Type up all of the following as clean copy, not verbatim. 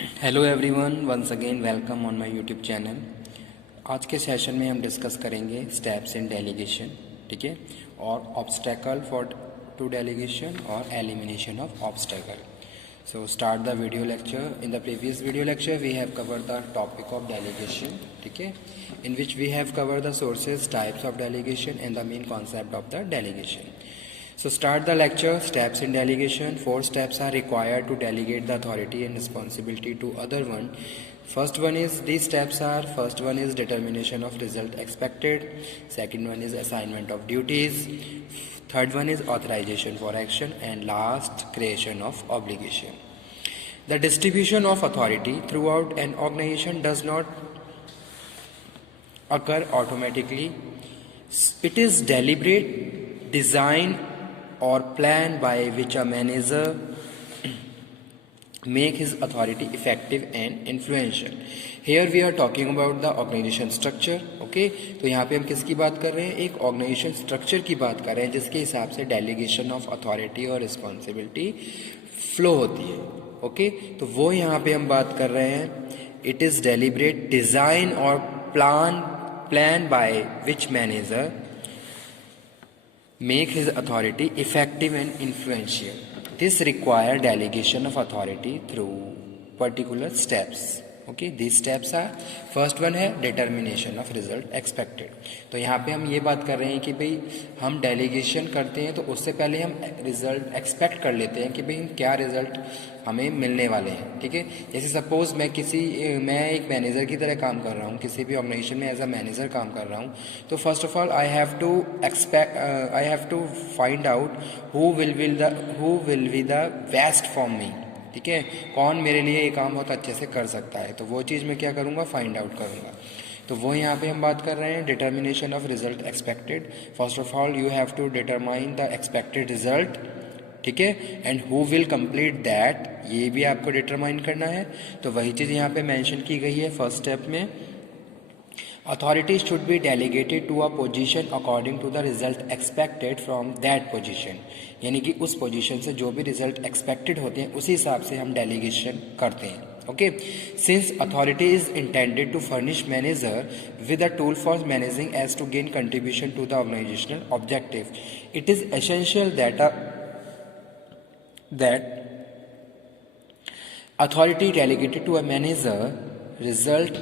Hello everyone, once again welcome on my YouTube channel. आज के session में हम डिस्कस करेंगे स्टेप्स इन डेलीगेशन, ठीक है, और ऑब्स्टेकल फॉर टू डेलीगेशन और elimination of obstacle. So start the video lecture. In the previous video lecture we have covered the topic of delegation, ठीक है, in which we have covered the sources, types of delegation and the main concept of the delegation. So start the lecture. Steps in delegation. 4 steps are required to delegate the authority and responsibility to other one. First one is determination of result expected. Second one is assignment of duties. Third one is authorization for action, and last, creation of obligation. The distribution of authority throughout an organization does not occur automatically. It is deliberate, design or plan by which a manager make his authority effective and influential. Here we are talking about the organization structure. Okay, तो यहाँ पे हम किसकी बात कर रहे हैं? एक ऑर्गेनाइजेशन स्ट्रक्चर की बात कर रहे हैं जिसके हिसाब से डेलीगेशन ऑफ अथॉरिटी और रिस्पॉन्सिबिलिटी फ्लो होती है. ओके, तो वो यहाँ पे हम बात कर रहे हैं. इट इज डेलिब्रेट, डिजाइन और plan by which manager make his authority effective and influential. This require delegation of authority through particular steps. Okay, these steps are, first one है determination of result expected. तो यहाँ पे हम ये बात कर रहे हैं कि भाई हम डेलीगेशन करते हैं तो उससे पहले हम रिजल्ट एक्सपेक्ट कर लेते हैं कि भाई क्या रिजल्ट हमें मिलने वाले हैं. ठीक है, जैसे सपोज मैं एक मैनेजर की तरह काम कर रहा हूँ, किसी भी ऑर्गेनाइजेशन में एज अ मैनेजर काम कर रहा हूँ, तो first of all I have to find out who will be the best for me. ठीक है, कौन मेरे लिए ये काम बहुत अच्छे से कर सकता है, तो वो चीज़ मैं क्या करूँगा, फाइंड आउट करूँगा. तो वो यहाँ पे हम बात कर रहे हैं determination of result expected. First of all you have to determine the expected result. ठीक है, and who will complete that, ये भी आपको डिटरमाइन करना है. तो वही चीज़ यहाँ पे मेंशन की गई है फर्स्ट स्टेप में. Authority should be delegated to a position according to the result expected from that position. यानी कि उस पोजीशन से जो भी रिजल्ट एक्सपेक्टेड होते हैं उसी हिसाब से हम डेलीगेशन करते हैं. Okay, since authority is intended to furnish manager with a tool for managing as to gain contribution to the organizational objective, it is essential that authority delegated to a manager result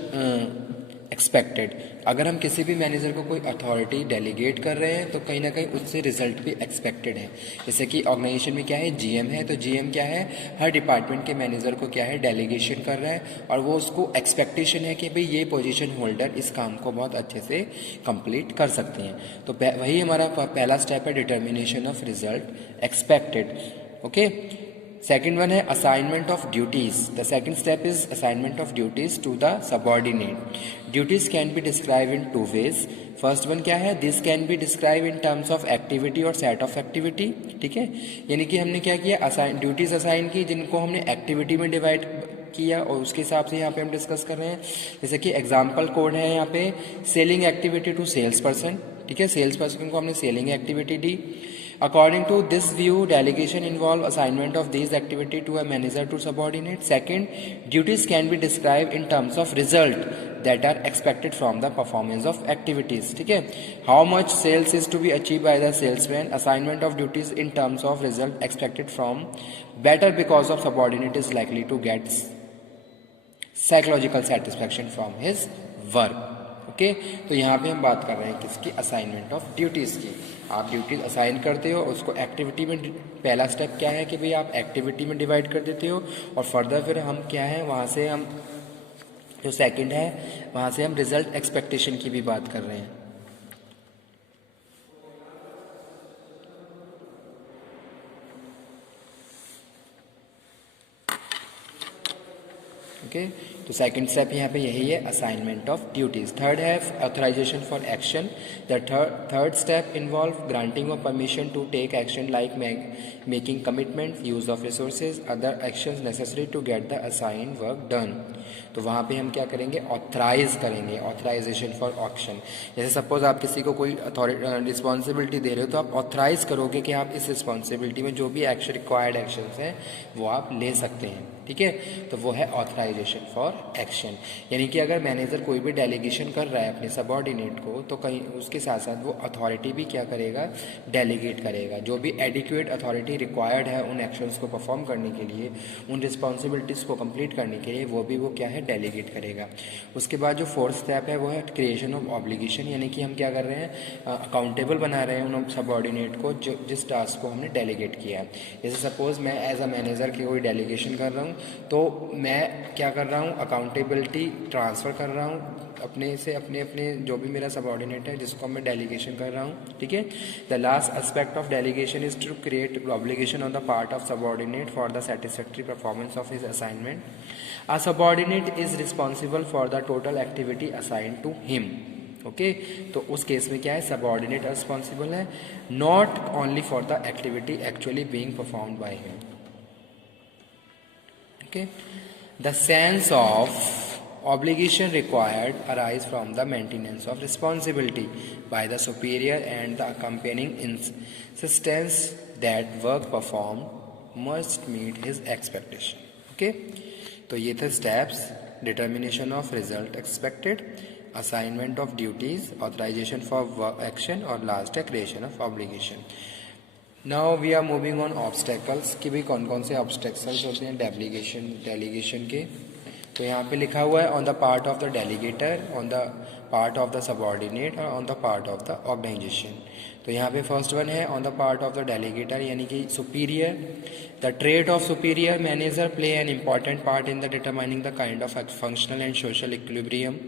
expected. अगर हम किसी भी manager को कोई authority delegate कर रहे हैं तो कहीं ना कहीं उससे रिजल्ट भी एक्सपेक्टेड है. जैसे कि ऑर्गेनाइजेशन में क्या है, जीएम है, तो जीएम क्या है, हर डिपार्टमेंट के मैनेजर को क्या है, डेलीगेशन कर रहा है और वो उसको एक्सपेक्टेशन है कि भाई ये पोजीशन होल्डर इस काम को बहुत अच्छे से कंप्लीट कर सकते हैं. तो वही हमारा पहला स्टेप है, determination of result expected. Okay, second one है assignment of duties. The second step is assignment of duties to the subordinate. Duties can be described in two ways. First one क्या है, this can be described in terms of activity और set of activity. ठीक है, यानी कि हमने क्या किया, ड्यूटीज असाइन की जिनको हमने एक्टिविटी में डिवाइड किया और उसके हिसाब से यहाँ पे हम डिस्कस कर रहे हैं. जैसे कि एग्जाम्पल कोड है यहाँ पे, selling activity to sales person. ठीक है, सेल्स पर्सन को हमने सेलिंग एक्टिविटी दी. According to this view, delegation involve assignment of these activity to a manager to subordinate. Second, duties can be described in terms of result that are expected from the performance of activities. ठीक है, how much sales is to be achieved by the salesman. Assignment of duties in terms of result expected from better because of subordinate is likely to get psychological satisfaction from his work. Okay, तो यहाँ पे हम बात कर रहे हैं किसकी, assignment of duties की. आप ड्यूटीज असाइन करते हो, उसको एक्टिविटी में, पहला स्टेप क्या है कि भाई आप एक्टिविटी में डिवाइड कर देते हो और फर्दर फिर हम क्या है वहाँ से हम जो सेकंड है वहाँ से हम रिजल्ट एक्सपेक्टेशन की भी बात कर रहे हैं. ओके, तो सेकंड स्टेप यहाँ पे यही है, असाइनमेंट ऑफ ड्यूटीज. थर्ड है authorization for action. The third step involve granting of permission to take action like making commitment, use of resources, other actions necessary to get the assign work done. तो वहाँ पे हम क्या करेंगे, authorize करेंगे, authorization for action. जैसे suppose आप किसी को कोई रिस्पॉन्सिबिलिटी दे रहे हो तो आप ऑथराइज करोगे कि आप इस रिस्पॉन्सिबिलिटी में जो भी एक्शन रिक्वायर्ड एक्शंस हैं वो आप ले सकते हैं. ठीक है, तो वो है ऑथराइज ऑथराइजेशन फॉर एक्शन। यानी कि अगर मैनेजर कोई भी डेलीगेशन कर रहा है अपने सबऑर्डिनेट को, तो कहीं उसके साथ साथ वो अथॉरिटी भी क्या करेगा, डेलीगेट करेगा। जो भी एडिक्वेट अथॉरिटी रिक्वायर्ड है उन एक्शंस को परफॉर्म करने के लिए, उन रिस्पॉन्सिबिलिटीज़ को कंप्लीट करने के लिए, वो क्या है, डेलीगेट करेगा। उसके बाद जो फोर्थ स्टेप है वो है क्रिएशन ऑफ ऑब्लिगेशन, यानी कि हम क्या कर रहे हैं, अकाउंटेबल बना रहे हैं उन सबऑर्डिनेट को जो जिस टास्क को हमने डेलीगेट किया है। जैसे सपोज मैं एज अ मैनेजर की कोई डेलीगेशन कर रहा हूँ, तो मैं क्या कर रहा हूँ, अकाउंटेबिलिटी ट्रांसफ़र कर रहा हूँ अपने से अपने जो भी मेरा सबऑर्डिनेट है जिसको मैं डेलीगेशन कर रहा हूँ, ठीक है। The last aspect of delegation is to create obligation on the part of subordinate for the satisfactory performance of his assignment. A subordinate is responsible for the total activity assign to him. Okay, तो उस case में क्या है, subordinate responsible है not only for the activity actually being performed by him. Okay, the sense of obligation required arise from the maintenance of responsibility by the superior and the accompanying insistence that work performed must meet his expectation. Okay, तो ये थे steps: determination of result expected, assignment of duties, authorization for work action, और last है creation of obligation. Now we are moving on obstacles कि भी कौन कौन से obstacles होते हैं डेलीगेशन के। तो यहाँ पे लिखा हुआ है on the part of the delegator, on the part of the subordinate और on the part of the organization. तो यहाँ पे फर्स्ट वन है on the part of the delegator, यानी कि superior. The trait of superior manager play an important part in the determining the kind of functional and social equilibrium.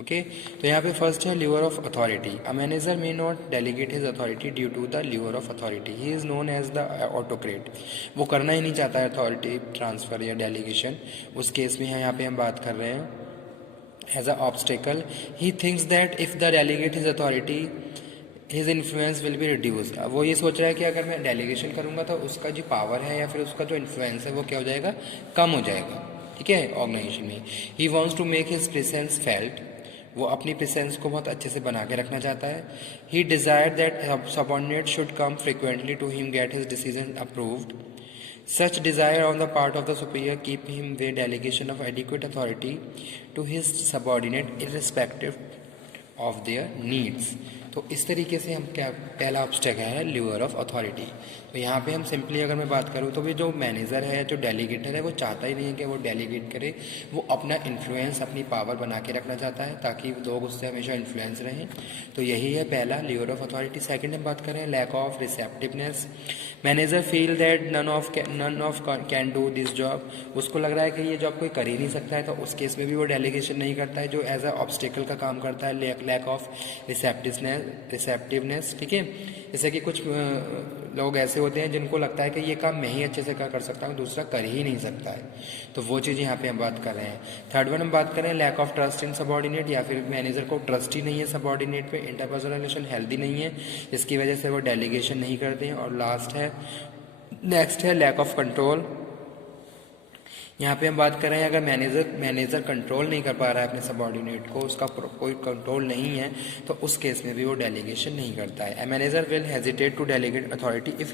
Okay, तो यहाँ पे first है lever of authority. A manager may not delegate his authority due to the lever of authority, he is known as the autocrat. वो करना ही नहीं चाहता है अथॉरिटी ट्रांसफर या डेलीगेशन। उस केस में यहाँ पे हम बात कर रहे हैं as a obstacle, he thinks that if the delegate his authority his influence will be reduce. वो ये सोच रहा है कि अगर मैं डेलीगेशन करूँगा तो उसका जो पावर है या फिर उसका जो इन्फ्लुएंस है वो क्या हो जाएगा, कम हो जाएगा, ठीक है, ऑर्गेनाइजेशन में। He wants to make his presence felt, वो अपनी प्रेजेंस को बहुत अच्छे से बना के रखना चाहता है। He desire that subordinate should come frequently to him get his decision approved. Such desire on the part of the superior keep him way delegation of adequate authority to his subordinate irrespective of their needs. तो इस तरीके से हम क्या, पहला obstacle है lever of authority. तो यहाँ पे हम सिंपली अगर मैं बात करूँ तो भी जो मैनेजर है, जो डेलीगेटर है, वो चाहता ही नहीं है कि वो डेलीगेट करे। वो अपना इन्फ्लुएंस, अपनी पावर बना के रखना चाहता है ताकि लोग उससे हमेशा इन्फ्लुएंस रहें। तो यही है पहला, लीवर ऑफ अथॉरिटी। सेकंड हम बात करें lack of receptiveness. Manager feel that none of can do this job. उसको लग रहा है कि ये जॉब कोई कर ही नहीं सकता है, तो उस केस में भी वो डेलीगेशन नहीं करता है, जो एज अ ऑब्स्टेकल का काम करता है, लैक ऑफ रिसेप्टिवनेस, ठीक है। जैसे कि कुछ लोग ऐसे होते हैं जिनको लगता है कि ये काम मैं ही अच्छे से कर सकता हूँ, दूसरा कर ही नहीं सकता है। तो वो चीज़ यहाँ पे हम बात कर रहे हैं। थर्ड वन हम बात करें lack of trust in subordinate, या फिर मैनेजर को ट्रस्ट ही नहीं है सबऑर्डिनेट पे, इंटरपर्सनल रिलेशन हेल्दी नहीं है, जिसकी वजह से वो डेलीगेशन नहीं करते हैं। और लास्ट है, नेक्स्ट है लैक ऑफ कंट्रोल। यहाँ पे हम बात कर रहे हैं अगर मैनेजर कंट्रोल नहीं कर पा रहा है अपने सबऑर्डिनेट को, उसका कोई कंट्रोल नहीं है, तो उस केस में भी वो डेलीगेशन नहीं करता है। A manager will hesitate to delegate authority if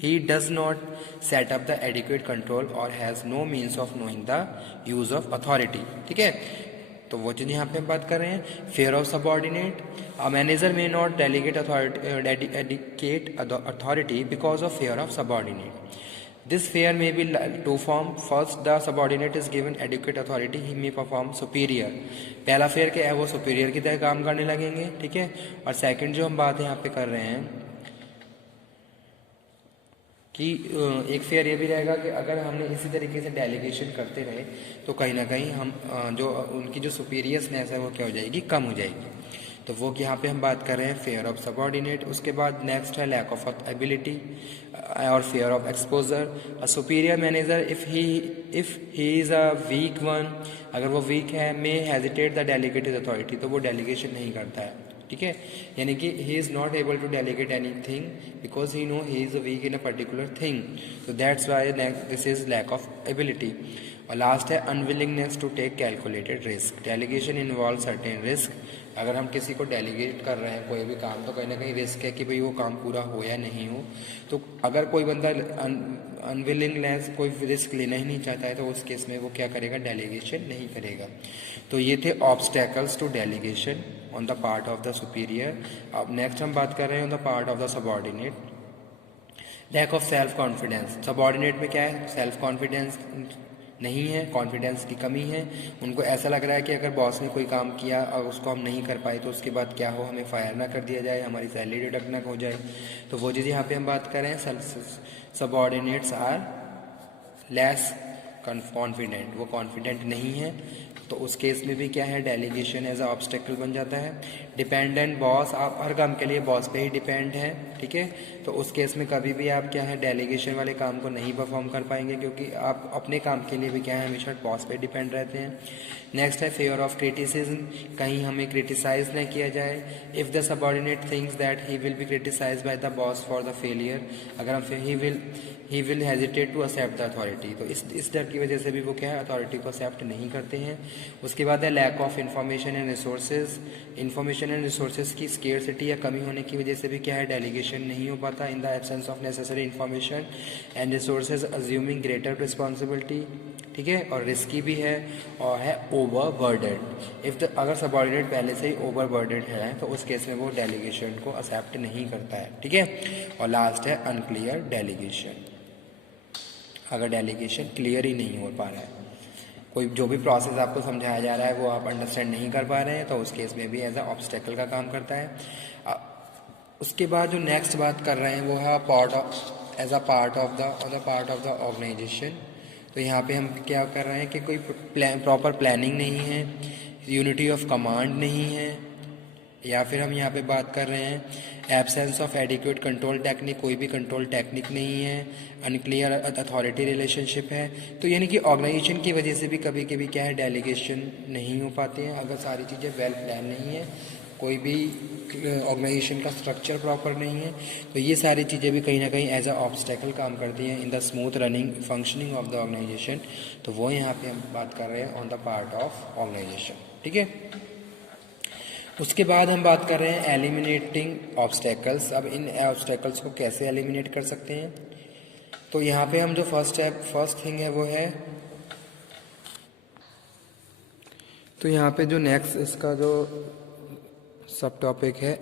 he does not set up the adequate control or has no means of knowing the use of authority, ठीक है। तो वो चीज़ यहाँ पे हम बात कर रहे हैं। Fair of subordinate, a manager may not delegate authority because of fair of subordinate. This fear may be two form. First, the subordinate is given adequate authority, he may perform superior. पहला fair क्या है, वो superior की तरह काम करने लगेंगे, ठीक है। और सेकंड जो हम बात यहाँ पे कर रहे हैं कि एक फेयर ये भी रहेगा कि अगर हमने इसी तरीके से डेलीगेशन करते रहे तो कहीं ना कहीं हम जो उनकी जो सुपीरियसनेस है वो क्या हो जाएगी, कम हो जाएगी। तो वो यहाँ पे हम बात कर रहे हैं फेयर ऑफ सबऑर्डिनेट। उसके बाद नेक्स्ट है लैक ऑफ एबिलिटी और fear of exposure. A superior manager if he is a weak one, अगर वो वीक है, may hesitate the delegate authority, तो वो डेलीगेशन नहीं करता है, ठीक है। यानी कि he is not able to delegate anything because he know he is weak in a particular thing, तो that's why this is lack of ability. और लास्ट है unwillingness to take calculated risk. Delegation involve certain risk. अगर हम किसी को delegate कर रहे हैं कोई भी काम तो कहीं ना कहीं रिस्क है कि भाई वो काम पूरा हो या नहीं हो। तो अगर कोई बंदा अनविलिंगनेस कोई रिस्क लेना ही नहीं चाहता है तो उस केस में वो क्या करेगा, डेलीगेशन नहीं करेगा। तो ये थे obstacles to delegation on the part of the superior. अब नेक्स्ट हम बात कर रहे हैं on the part of the subordinate. Lack of self confidence. Subordinate में क्या है, सेल्फ कॉन्फिडेंस नहीं है, कॉन्फिडेंस की कमी है। उनको ऐसा लग रहा है कि अगर बॉस ने कोई काम किया और उसको हम नहीं कर पाए तो उसके बाद क्या हो, हमें फायर ना कर दिया जाए, हमारी सैलरी डिडक्ट ना हो जाए। तो वो चीज़ यहाँ पे हम बात कर रहे हैं, सबऑर्डिनेट्स आर लेस कॉन्फिडेंट, वो कॉन्फिडेंट नहीं है। तो उस केस में भी क्या है, डेलीगेशन एज अ ऑब्स्टेकल बन जाता है। डिपेंडेंट बॉस, आप हर काम के लिए बॉस पे ही डिपेंड है, ठीक है। तो उस केस में कभी भी आप क्या है, डेलीगेशन वाले काम को नहीं परफॉर्म कर पाएंगे क्योंकि आप अपने काम के लिए भी क्या है, हमेशा बॉस पे डिपेंड रहते हैं। नेक्स्ट है फियर ऑफ क्रिटिसिज्म, कहीं हमें क्रिटिसाइज न किया जाए। If the subordinate thinks that he will be criticise by the boss for the failure, अगर हम he will hesitate to accept the authority, तो इस डर की वजह से भी वो क्या है, अथॉरिटी को एक्सेप्ट नहीं करते हैं। उसके बाद है lack of information and resources. Information and resources की स्केर्सिटी या कमी होने की वजह से भी क्या है, डेलीगेशन नहीं हो पाता। In the absence of necessary information and resources assuming greater responsibility, ठीक है, और रिस्की भी है और है ओवर बर्डेड। अगर सबऑर्डिनेट पहले से ही ओवर बर्डेड है तो उस केस में वो डेलीगेशन को एक्सेप्ट नहीं करता है, ठीक है। और लास्ट है अनक्लियर डेलीगेशन, अगर डेलीगेशन क्लियर ही नहीं हो पा रहा है, कोई जो भी प्रोसेस आपको समझाया जा रहा है वो आप अंडरस्टैंड नहीं कर पा रहे हैं, तो उस केस में भी एज अ ऑब्स्टेकल का काम करता है। उसके बाद जो नेक्स्ट बात कर रहे हैं वो है as a part of the organization. तो यहाँ पे हम क्या कर रहे हैं कि कोई प्रॉपर प्लानिंग नहीं है, यूनिटी ऑफ कमांड नहीं है, या फिर हम यहाँ पे बात कर रहे हैं absence of adequate control technique, कोई भी कंट्रोल टेक्निक नहीं है, अनक्लियर अथॉरिटी रिलेशनशिप है। तो यानी कि ऑर्गेनाइजेशन की वजह से भी कभी कभी क्या है, डेलीगेशन नहीं हो पाते हैं। अगर सारी चीज़ें वेल प्लान नहीं है, कोई भी ऑर्गेनाइजेशन का स्ट्रक्चर प्रॉपर नहीं है, तो ये सारी चीज़ें भी कहीं ना कहीं एज अ ऑब्स्टेकल काम करती हैं in the smooth running functioning of the organization. तो वो यहाँ पे हम बात कर रहे हैं on the part of organization, ठीक है। उसके बाद हम बात कर रहे हैं एलिमिनेटिंग ऑब्स्टेकल्स। अब इन ऑब्स्टेकल्स को कैसे एलिमिनेट कर सकते हैं, तो यहाँ पे हम जो फर्स्ट थिंग है वो है, तो यहाँ पे जो नेक्स्ट इसका जो सब टॉपिक है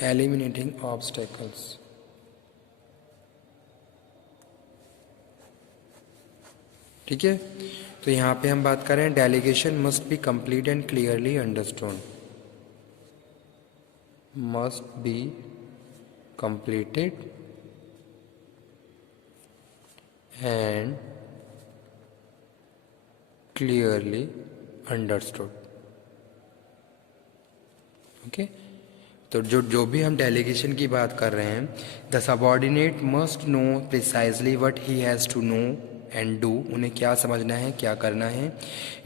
एलिमिनेटिंग ऑब्स्टेकल्स, ठीक है। तो यहाँ पे हम बात कर रहे हैं delegation must be complete and clearly understood, must be completed and clearly understood, okay. तो जो भी हम डेलीगेशन की बात कर रहे हैं, the subordinate must know precisely what he has to know and do, उन्हें क्या समझना है, क्या करना है।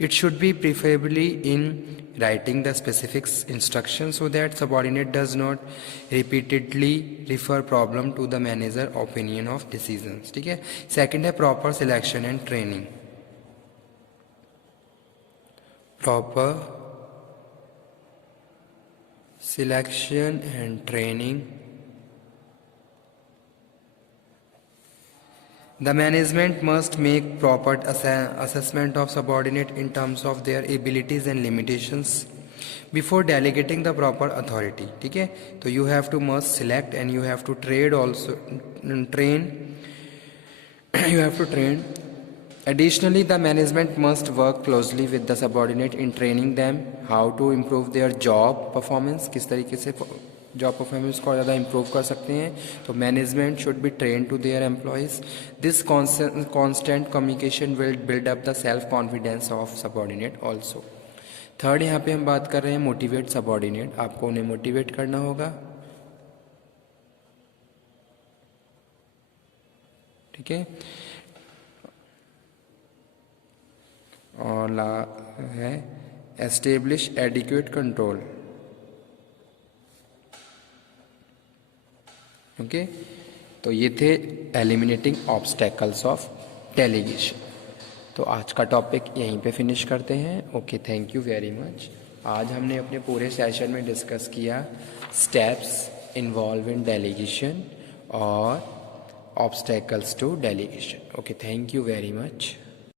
It should be preferably in writing the specifics instruction so that subordinate does not repeatedly refer problem to the manager opinion of decisions, ठीक है। Second है proper selection and training, proper selection and training. The management must make proper assessment of subordinate in terms of their abilities and limitations before delegating the proper authority, ठीक है। तो you have to must select and you have to train you have to train. Additionally, the management must work closely with the subordinate in training them how to improve their job performance, किस तरीके से job performance को ज़्यादा improve कर सकते हैं। तो management should be train to their employees. This constant communication will build up the self confidence of subordinate also. Third यहाँ पे हम बात कर रहे हैं मोटिवेट सबऑर्डिनेट, आपको उन्हें मोटिवेट करना होगा, ठीक है। और है एस्टेब्लिश एडिक्वेट कंट्रोल, ओके। तो ये थे एलिमिनेटिंग ऑब्स्टेकल्स ऑफ डेलीगेशन। तो आज का टॉपिक यहीं पे फिनिश करते हैं। Okay, thank you very much. आज हमने अपने पूरे सेशन में डिस्कस किया स्टेप्स इन्वॉल्व इन डेलीगेशन और obstacles to delegation. Okay, thank you very much.